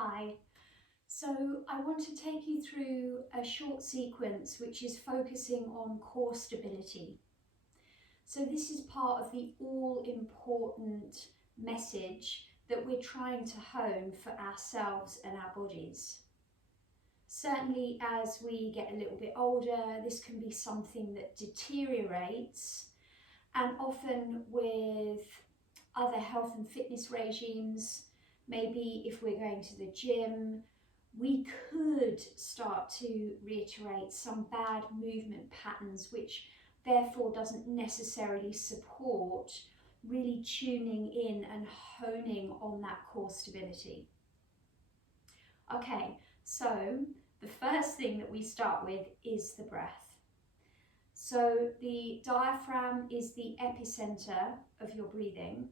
Hi. So I want to take you through a short sequence which is focusing on core stability. So this is part of the all-important message that we're trying to hone for ourselves and our bodies. Certainly as we get a little bit older, this can be something that deteriorates, and often with other health and fitness regimes, maybe if we're going to the gym, we could start to reiterate some bad movement patterns, which therefore doesn't necessarily support really tuning in and honing on that core stability. Okay, so the first thing that we start with is the breath. So the diaphragm is the epicenter of your breathing.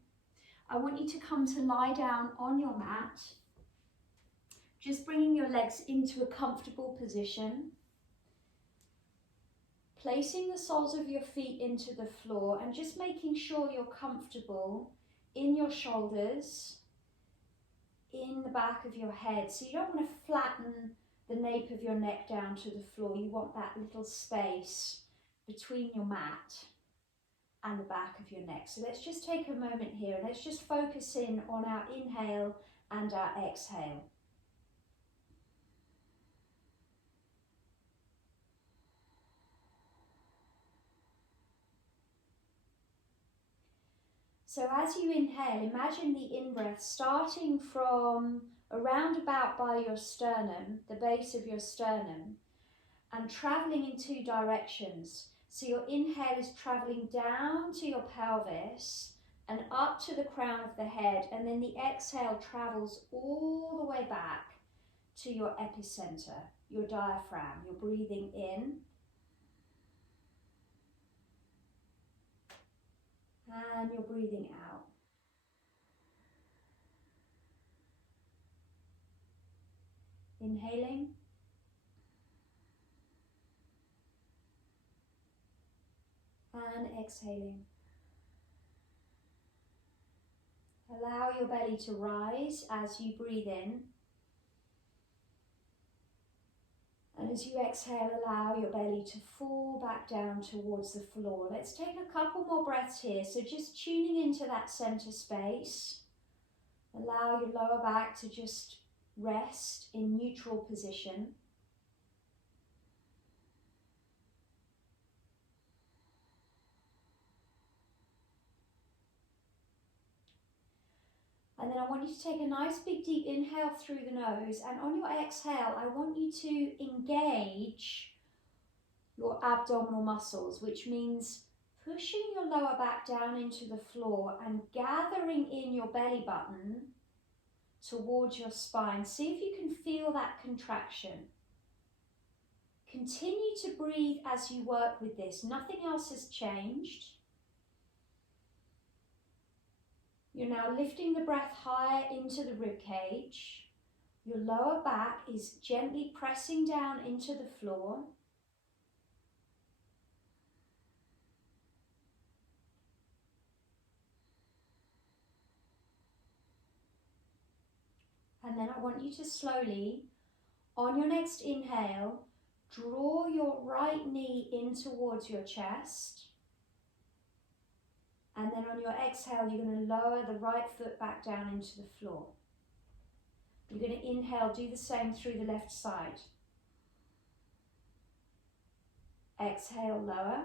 I want you to come to lie down on your mat, just bringing your legs into a comfortable position, placing the soles of your feet into the floor and just making sure you're comfortable in your shoulders, in the back of your head. So you don't want to flatten the nape of your neck down to the floor. You want that little space between your mat and the back of your neck. So let's just take a moment here and let's just focus in on our inhale and our exhale. So as you inhale, imagine the in-breath starting from around about by your sternum, the base of your sternum, and travelling in two directions. So your inhale is travelling down to your pelvis and up to the crown of the head, and then the exhale travels all the way back to your epicenter, your diaphragm. You're breathing in and you're breathing out. Inhaling and exhaling. Allow your belly to rise as you breathe in. And as you exhale, allow your belly to fall back down towards the floor. Let's take a couple more breaths here. So just tuning into that center space. Allow your lower back to just rest in neutral position. And then I want you to take a nice big deep inhale through the nose, and on your exhale I want you to engage your abdominal muscles, which means pushing your lower back down into the floor and gathering in your belly button towards your spine. See if you can feel that contraction. Continue to breathe as you work with this. Nothing else has changed. You're now lifting the breath higher into the ribcage. Your lower back is gently pressing down into the floor. And then I want you to slowly, on your next inhale, draw your right knee in towards your chest. And then on your exhale, you're going to lower the right foot back down into the floor. You're going to inhale, do the same through the left side. Exhale, lower.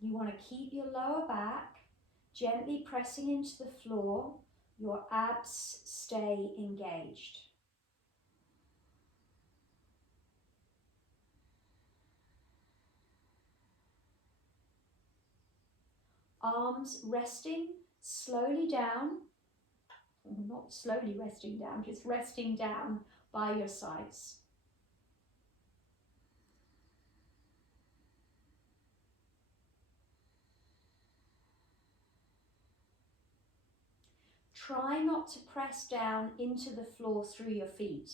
You want to keep your lower back gently pressing into the floor. Your abs stay engaged. Arms resting slowly down, not slowly resting down, just resting down by your sides. Try not to press down into the floor through your feet.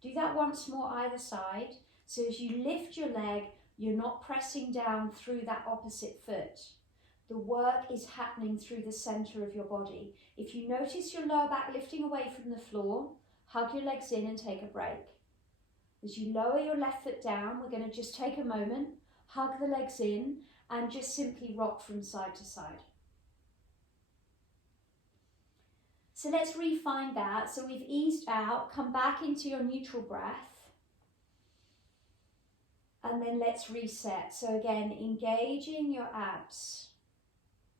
Do that once more either side. So as you lift your leg, you're not pressing down through that opposite foot. The work is happening through the center of your body. If you notice your lower back lifting away from the floor, hug your legs in and take a break. As you lower your left foot down, we're going to just take a moment, hug the legs in, and just simply rock from side to side. So let's refine that. So we've eased out, come back into your neutral breath, and then let's reset. So again, engaging your abs,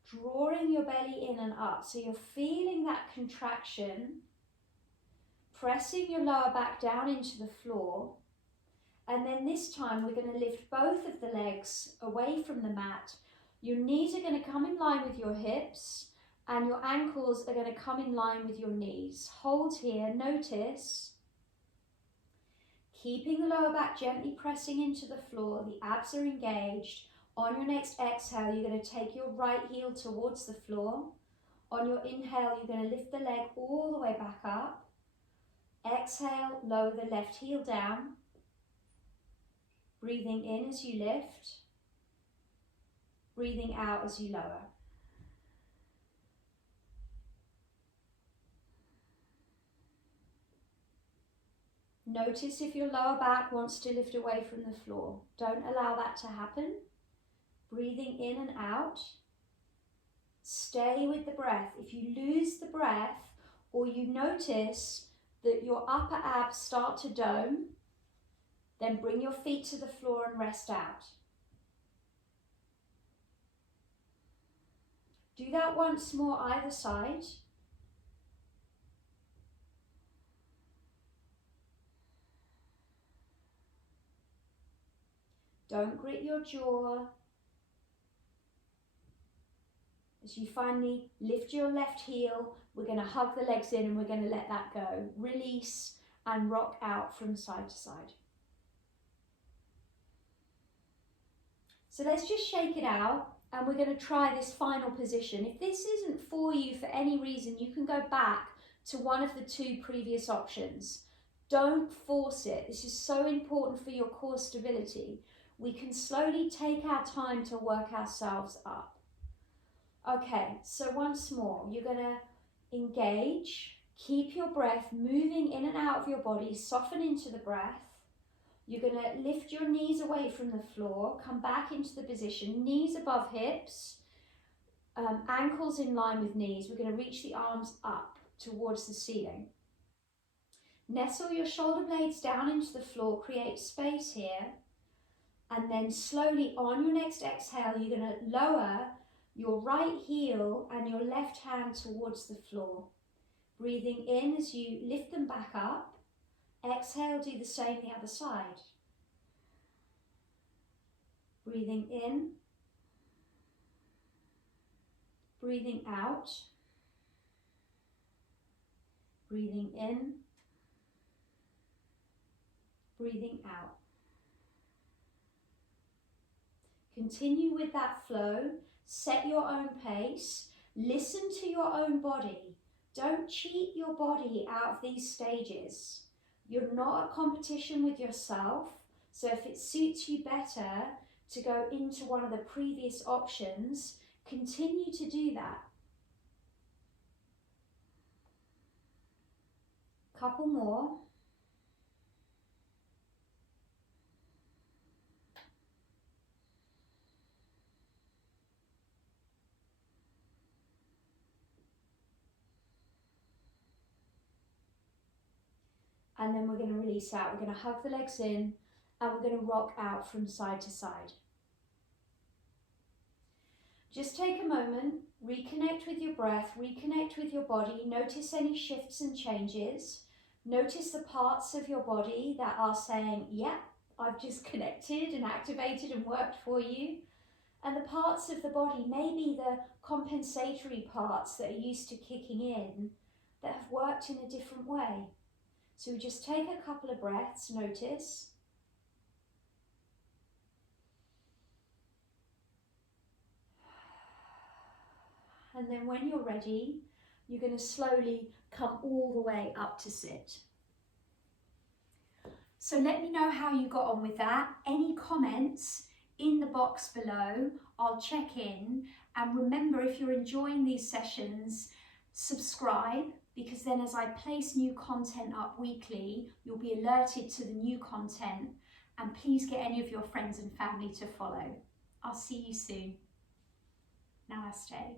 drawing your belly in and up. So you're feeling that contraction, pressing your lower back down into the floor. And then this time we're going to lift both of the legs away from the mat. Your knees are going to come in line with your hips and your ankles are going to come in line with your knees. Hold here, notice. Keeping the lower back gently pressing into the floor, the abs are engaged. On your next exhale, you're going to take your right heel towards the floor. On your inhale, you're going to lift the leg all the way back up. Exhale, lower the left heel down. Breathing in as you lift. Breathing out as you lower. Notice if your lower back wants to lift away from the floor. Don't allow that to happen. Breathing in and out. Stay with the breath. If you lose the breath or you notice that your upper abs start to dome, then bring your feet to the floor and rest out. Do that once more either side. Don't grit your jaw. As you finally lift your left heel, we're going to hug the legs in and we're going to let that go. Release and rock out from side to side. So let's just shake it out and we're going to try this final position. If this isn't for you for any reason, you can go back to one of the two previous options. Don't force it. This is so important for your core stability. We can slowly take our time to work ourselves up. Okay, so once more, you're going to engage, keep your breath moving in and out of your body, soften into the breath. You're going to lift your knees away from the floor, come back into the position, knees above hips, ankles in line with knees. We're going to reach the arms up towards the ceiling. Nestle your shoulder blades down into the floor, create space here. And then slowly on your next exhale, you're going to lower your right heel and your left hand towards the floor. Breathing in as you lift them back up. Exhale, do the same the other side. Breathing in. Breathing out. Breathing in. Breathing out. Continue with that flow. Set your own pace. Listen to your own body. Don't cheat your body out of these stages. You're not at competition with yourself, so if it suits you better to go into one of the previous options, continue to do that. Couple more. And then we're going to release out. We're going to hug the legs in and we're going to rock out from side to side. Just take a moment, reconnect with your breath, reconnect with your body, notice any shifts and changes. Notice the parts of your body that are saying, yeah, I've just connected and activated and worked for you. And the parts of the body, maybe the compensatory parts that are used to kicking in, that have worked in a different way. So we just take a couple of breaths, notice. And then when you're ready, you're going to slowly come all the way up to sit. So let me know how you got on with that. Any comments in the box below, I'll check in And remember, if you're enjoying these sessions, subscribe, because then as I place new content up weekly, you'll be alerted to the new content. And please get any of your friends and family to follow. I'll see you soon. Namaste.